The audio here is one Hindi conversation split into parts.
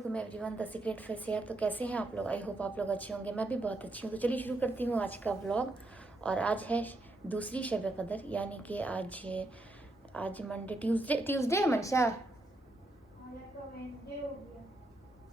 वालेकुम everyone, the secret face here. तो कैसे हैं आप लोग? आई होप आप लोग अच्छे होंगे। मैं भी बहुत अच्छी हूँ। तो चलिए शुरू करती हूँ आज का व्लॉग। और आज है दूसरी शब कदर, यानी कि आज मंडे, ट्यूसडे है मनशा।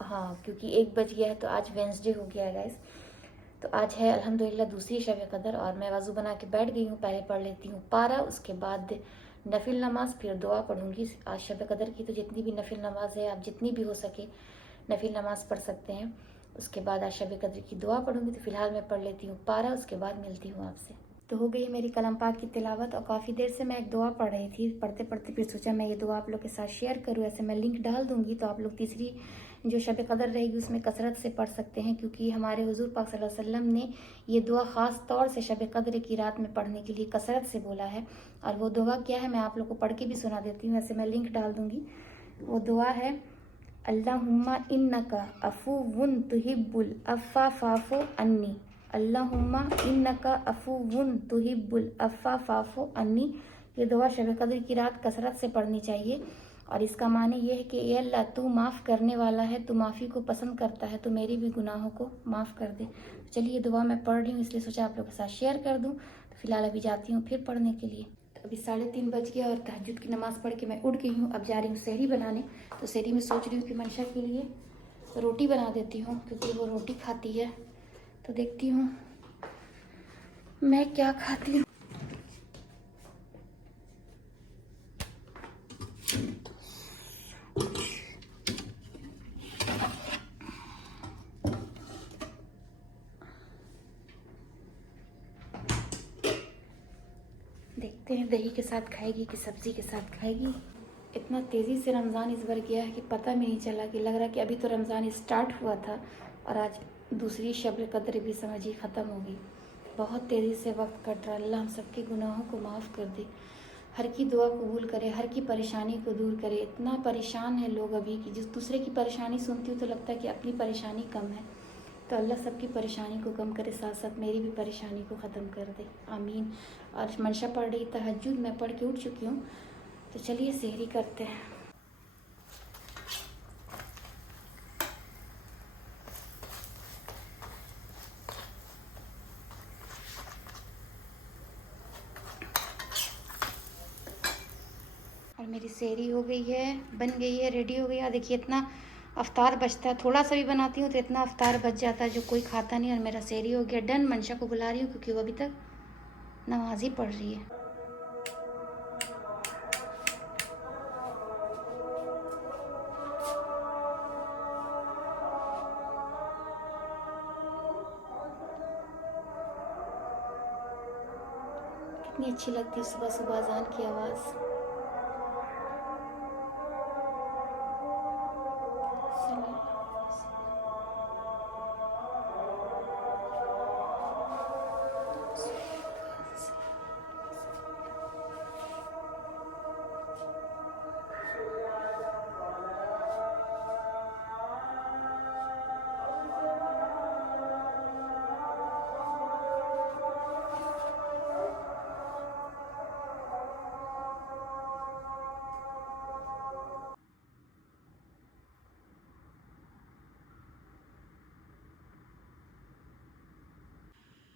हाँ, क्योंकि 1 बज गया है तो आज वेंसडे हो गया है गाइस। तो आज है अल्हम्दुलिल्लाह दूसरी शब कदर और मैं वज़ू बना के बैठ गई हूँ। पहले पढ़ लेती हूँ पारा, उसके बाद नफिल नमाज, फिर दुआ पढ़ूंगी। आज शब कदर की तो जितनी भी नफिल नमाज है, आप जितनी भी हो सके नफिल नमाज पढ़ सकते हैं। उसके बाद आज शब कदर की दुआ पढ़ूंगी। तो फिलहाल मैं पढ़ लेती हूँ पारा, उसके बाद मिलती हूँ आपसे। तो हो गई मेरी कलम पाक की तिलावत और काफ़ी देर से मैं एक दुआ पढ़ रही थी। पढ़ते पढ़ते फिर सोचा मैं ये दुआ आप लोग के साथ शेयर करूँ। ऐसे मैं लिंक डाल दूंगी तो आप लोग तीसरी जो शब कदर रहेगी उसमें कसरत से पढ़ सकते हैं, क्योंकि हमारे हुजूर पाक सल्लल्लाहु अलैहि वसल्लम ने ये दुआ ख़ास तौर से शब कदर की रात में पढ़ने के लिए कसरत से बोला है। और वो दुआ क्या है मैं आप लोग को पढ़ के भी सुना देती हूँ। ऐसे मैं लिंक डाल दूंगी। वो दुआ है अल्लाहुम्मा इन्नका अफुव्वुन तुहिब्बुल अफ़्फ़ा फ़ाफ़ु अन्नी। अल्लाहुम्मा इन्नका अफुव्वुन तुहिब्बुल अफ़्फ़ा फ़ाफ़ु अन्नी। ये दुआ शब कदर की रात कसरत से पढ़नी चाहिए। और इसका माने ये है कि ए अल्लाह, तू माफ़ करने वाला है, तू माफ़ी को पसंद करता है, तो मेरी भी गुनाहों को माफ़ कर दे। तो चलिए दुआ मैं पढ़ रही हूँ, इसलिए सोचा आप लोगों के साथ शेयर कर दूँ। तो फिलहाल अभी जाती हूँ फिर पढ़ने के लिए। अभी 3:30 बज गया और तहज्जुद की नमाज़ पढ़ के मैं उठ गई हूँ। अब जा रही हूँ सहरी बनाने। तो सहरी में सोच रही हूँ कि मंशा के लिए रोटी बना देती हूँ, क्योंकि वो रोटी खाती है। तो देखती हूँ मैं क्या खाती हूँ। देखते हैं दही के साथ खाएगी कि सब्जी के साथ खाएगी। इतना तेज़ी से रमज़ान इस बार गया है कि पता भी नहीं चला, कि लग रहा कि अभी तो रमज़ान स्टार्ट हुआ था और आज दूसरी शब कद्र भी समझिए ख़त्म होगी। बहुत तेज़ी से वक्त कट रहा। अल्लाह हम सबके गुनाहों को माफ़ कर दे, हर की दुआ कबूल करे, हर की परेशानी को दूर करे। इतना परेशान है लोग अभी कि जिस दूसरे की परेशानी सुनती हूँ तो लगता है कि अपनी परेशानी कम है। तो अल्लाह सबकी परेशानी को कम करे, साथ साथ मेरी भी परेशानी को ख़त्म कर दे, आमीन। और मंशा पढ़ रही तहज्जुद, मैं पढ़ के उठ चुकी हूँ। तो चलिए सहरी करते हैं। और मेरी सहरी हो गई है, बन गई है, रेडी हो गई है। देखिए इतना अफ्तार बचता है, थोड़ा सा भी बनाती हूँ तो इतना अफ्तार बच जाता है जो कोई खाता नहीं। और मेरा सहरी हो गया डन। मंशा को बुला रही हूँ क्योंकि वो अभी तक नमाज ही पढ़ रही है। कितनी अच्छी लगती है सुबह सुबह अजान की आवाज़।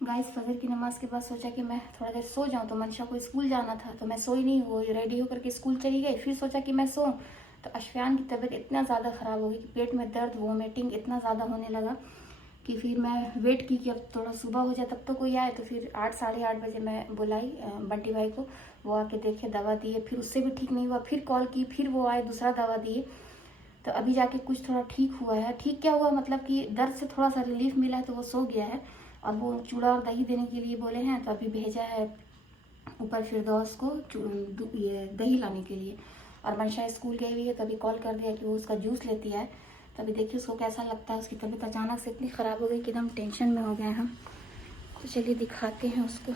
गाइस फजर की नमाज़ के बाद सोचा कि मैं थोड़ा देर सो जाऊं। तो मंशा को स्कूल जाना था तो मैं सोई नहीं, वो रेडी होकर के स्कूल चली गई। फिर सोचा कि मैं सोऊं तो अशफियान की तबीयत इतना ज़्यादा ख़राब हो गई कि पेट में दर्द, वोमिटिंग इतना ज़्यादा होने लगा कि फिर मैं वेट की कि अब थोड़ा सुबह हो जाए तब तो कोई आए। तो फिर 8 साढ़े 8 बजे मैं बुलाई बंटी भाई को, वो आके देखे, दवा दिए। फिर उससे भी ठीक नहीं हुआ, फिर कॉल की, फिर वो आए, दूसरा दवा दिए। तो अभी जाके कुछ थोड़ा ठीक हुआ है। ठीक क्या हुआ मतलब कि दर्द से थोड़ा सा रिलीफ मिला है, तो वो सो गया है। और वो चूड़ा और दही देने के लिए बोले हैं, तो अभी भेजा है ऊपर फिरदौस को ये दही लाने के लिए। और मंशा स्कूल गई हुई है तो अभी कॉल कर दिया कि वो उसका जूस लेती है। तो अभी देखिए उसको कैसा लगता है। उसकी तबीयत अचानक से इतनी ख़राब हो गई कि एकदम टेंशन में हो गए हम। तो चलिए दिखाते हैं उसको।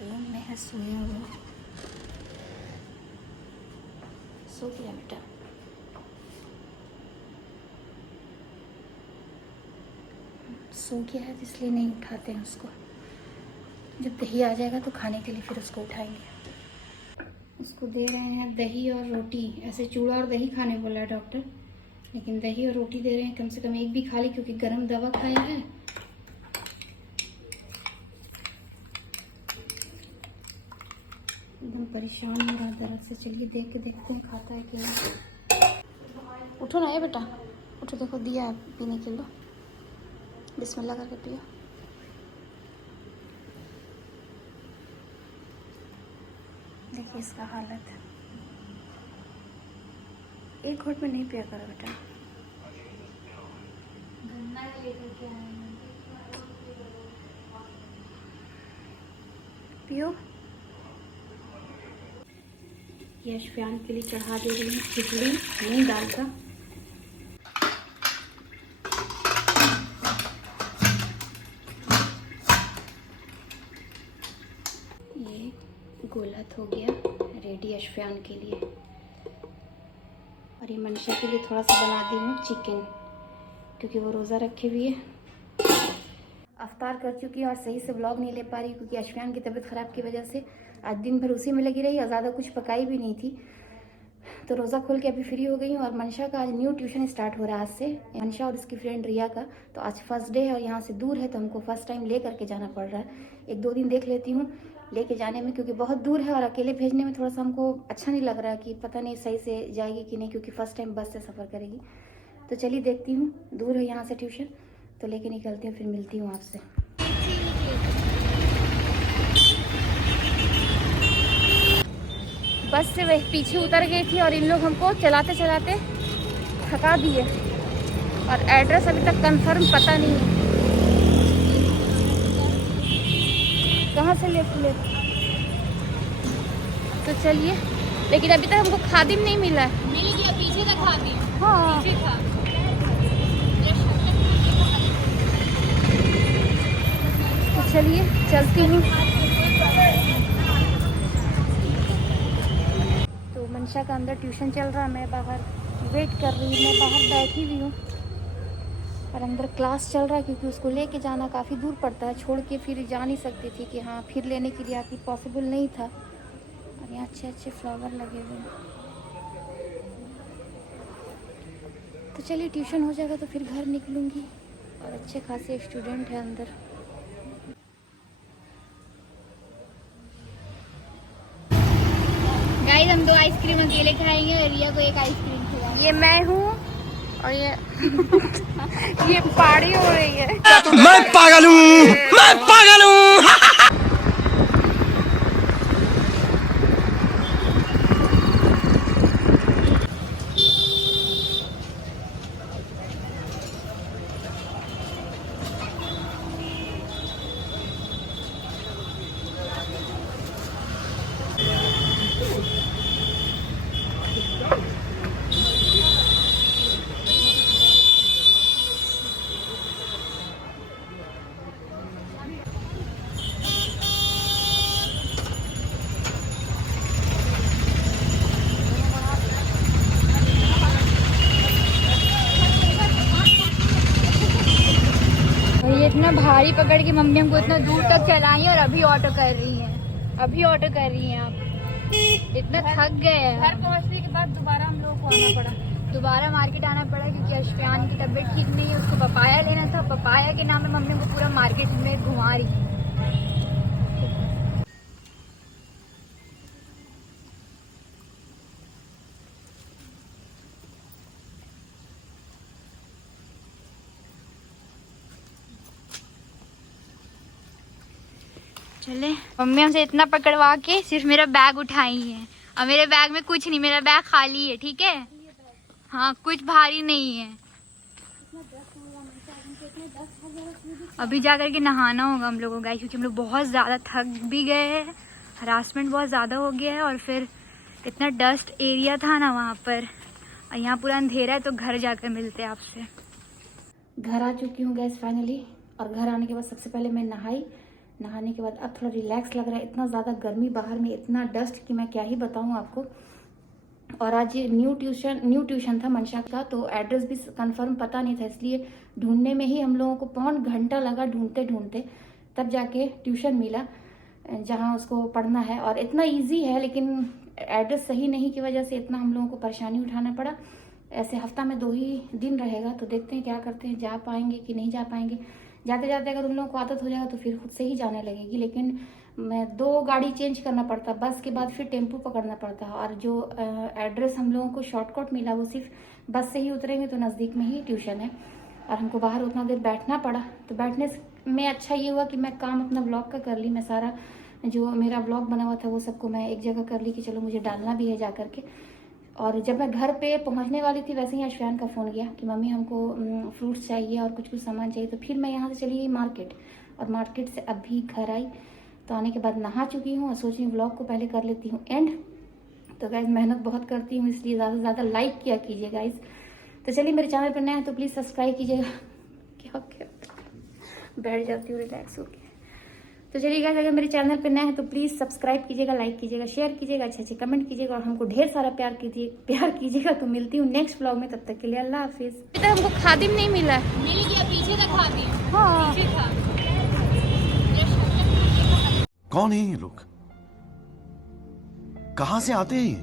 रूम में है, सोया हुआ, सो गया बेटा। सो गया है इसलिए नहीं उठाते हैं उसको। जब दही आ जाएगा तो खाने के लिए फिर उसको उठाएंगे। उसको दे रहे हैं दही और रोटी। ऐसे चूड़ा और दही खाने बोला है डॉक्टर, लेकिन दही और रोटी दे रहे हैं। कम से कम एक भी खा ली क्योंकि गर्म दवा खाया है। एकदम परेशान हो रहा दर्द से। चलिए देख के देखते हैं खाता है कि नहीं। उठो ना ये बेटा, उठो, देखो दिया है पीने के लिए, बिस्मिल्लाह करके पियो। देखिए इसका हालत, एक घूंट में नहीं पिया करो बेटा। गन्ना लेकर के आए हैं, पियो। ये अशफियान के लिए चढ़ा दे रही हूँ खिचड़ी मूंग दाल का। ये गोलत हो गया रेडी अशफियान के लिए। और ये मंशा के लिए थोड़ा सा बना दी हूँ चिकन, क्योंकि वो रोज़ा रखे हुई है। अफ्तार कर चुकी है और सही से व्लॉग नहीं ले पा रही क्योंकि अशफियान की तबीयत ख़राब की वजह से आज दिन भर उसी में लगी रही और ज़्यादा कुछ पकाई भी नहीं थी। तो रोज़ा खोल के अभी फ्री हो गई हूँ। और मंशा का आज न्यू ट्यूशन स्टार्ट हो रहा है आज से, मंशा और उसकी फ्रेंड रिया का। तो आज फर्स्ट डे है और यहाँ से दूर है तो हमको फर्स्ट टाइम ले करके जाना पड़ रहा है। एक दो दिन देख लेती हूँ लेके जाने में, क्योंकि बहुत दूर है और अकेले भेजने में थोड़ा सा हमको अच्छा नहीं लग रहा है कि पता नहीं सही से जाएगी कि नहीं, क्योंकि फ़र्स्ट टाइम बस से सफ़र करेगी। तो चलिए देखती हूँ, दूर है यहाँ से ट्यूशन, तो लेके निकलती हूँ, फिर मिलती हूँ आपसे। बस से वह पीछे उतर गई थी और इन लोग हमको चलाते चलाते थका दिए और एड्रेस अभी तक कंफर्म पता नहीं है कहाँ से ले। तो चलिए, लेकिन अभी तक हमको खादिम नहीं मिला है। मिल गया, पीछे था खादिम। हाँ पीछे था। तो चलिए चलती हूँ। तो मंशा का अंदर ट्यूशन चल रहा है, मैं बाहर वेट कर रही हूँ, मैं बाहर बैठी हुई हूँ और अंदर क्लास चल रहा है, क्योंकि उसको लेके जाना काफ़ी दूर पड़ता है, छोड़ के फिर जा नहीं सकती थी कि हाँ फिर लेने के लिए आती, पॉसिबल नहीं था। और यहाँ अच्छे अच्छे फ्लावर लगे हुए हैं। तो चलिए ट्यूशन हो जाएगा तो फिर घर निकलूँगी। और अच्छे खासे स्टूडेंट हैं अंदर। गाइस हम 2 आइसक्रीम अकेले खाएंगे और रिया को एक आइसक्रीम खिलाएंगे। ये मैं हूँ और ये ये पार्टी हो रही है। मैं पागल हूँ, मैं पागल हूँ। ये इतना भारी पकड़ के मम्मी हमको इतना दूर तक चलाई है और अभी ऑटो कर रही हैं। अभी ऑटो कर रही हैं आप। इतना थक गए हैं। घर पहुंचने के बाद दोबारा हम लोग को आना पड़ा, दोबारा मार्केट आना पड़ा, क्योंकि अशफियान की तबीयत ठीक नहीं है। उसको पपाया लेना था, पपाया के नाम में मम्मी को पूरा मार्केट में घुमा रही है। चले, मम्मी हमसे इतना पकड़वा के सिर्फ मेरा बैग उठाई है और मेरे बैग में कुछ नहीं, मेरा बैग खाली है, ठीक है। हाँ, कुछ भारी नहीं है। अभी जा करके नहाना होगा हम लोगों को, क्योंकि हम लोग बहुत ज़्यादा थक भी गए हैं, हरासमेंट बहुत ज़्यादा हो गया है और फिर इतना डस्ट एरिया था ना वहाँ पर, और यहाँ पूरा अंधेरा है। तो घर जाकर मिलते हैं आपसे। घर आ चुकी हूँ गैस फाइनली। और घर आने के बाद सबसे पहले मैं नहाई। नहाने के बाद अब थोड़ा रिलैक्स लग रहा है। इतना ज़्यादा गर्मी बाहर में, इतना डस्ट कि मैं क्या ही बताऊँ आपको। और आज ये न्यू ट्यूशन था मंशा का, तो एड्रेस भी कंफर्म पता नहीं था, इसलिए ढूंढने में ही हम लोगों को 1.25 घंटा लगा, ढूंढते ढूंढते तब जाके ट्यूशन मिला जहाँ उसको पढ़ना है। और इतना इजी है, लेकिन एड्रेस सही नहीं की वजह से इतना हम लोगों को परेशानी उठाना पड़ा। ऐसे हफ्ता में 2 ही दिन रहेगा, तो देखते हैं क्या करते हैं, जा पाएंगे कि नहीं जा पाएंगे। जाते जाते अगर उन लोगों को आदत हो जाएगा तो फिर खुद से ही जाने लगेगी, लेकिन मैं 2 गाड़ी चेंज करना पड़ता, बस के बाद फिर टेम्पो पकड़ना पड़ता। और जो एड्रेस हम लोगों को शॉर्टकट मिला वो सिर्फ बस से ही उतरेंगे तो नज़दीक में ही ट्यूशन है, और हमको बाहर उतना देर बैठना पड़ा। तो बैठने में अच्छा ये हुआ कि मैं काम अपना ब्लॉग का कर ली, मैं सारा जो मेरा ब्लॉग बना हुआ था वो सबको मैं एक जगह कर ली कि चलो मुझे डालना भी है जा करके। और जब मैं घर पे पहुंचने वाली थी वैसे ही अश्वियान का फ़ोन गया कि मम्मी हमको फ्रूट्स चाहिए और कुछ कुछ सामान चाहिए। तो फिर मैं यहाँ से चली गई मार्केट, और मार्केट से अभी घर आई, तो आने के बाद नहा चुकी हूँ और सोच रही हूँ व्लॉग को पहले कर लेती हूँ एंड। तो गाइज मेहनत बहुत करती हूँ, इसलिए ज़्यादा से ज़्यादा लाइक किया कीजिए गाइज। तो चलिए, मेरे चैनल पर नया है तो प्लीज़ सब्सक्राइब कीजिएगा। क्या क्या बैठ जाती हूँ रिलैक्स होकर। तो चलिए गाइस, अगर मेरे चैनल पे नए हैं तो प्लीज़ सब्सक्राइब कीजिएगा, लाइक कीजिएगा, शेयर कीजिएगा, अच्छे कमेंट कीजिएगा और हमको ढेर सारा प्यार कीजिएगा। तो मिलती हूँ नेक्स्ट ब्लॉग में, तब तक के लिए अल्लाह हाफिज़। अभी तक हमको खादिम नहीं मिला। मिल गया, पीछे तक खादिम। हाँ पीछे था। कौन है ये लोग? कहां से आते हैं ये?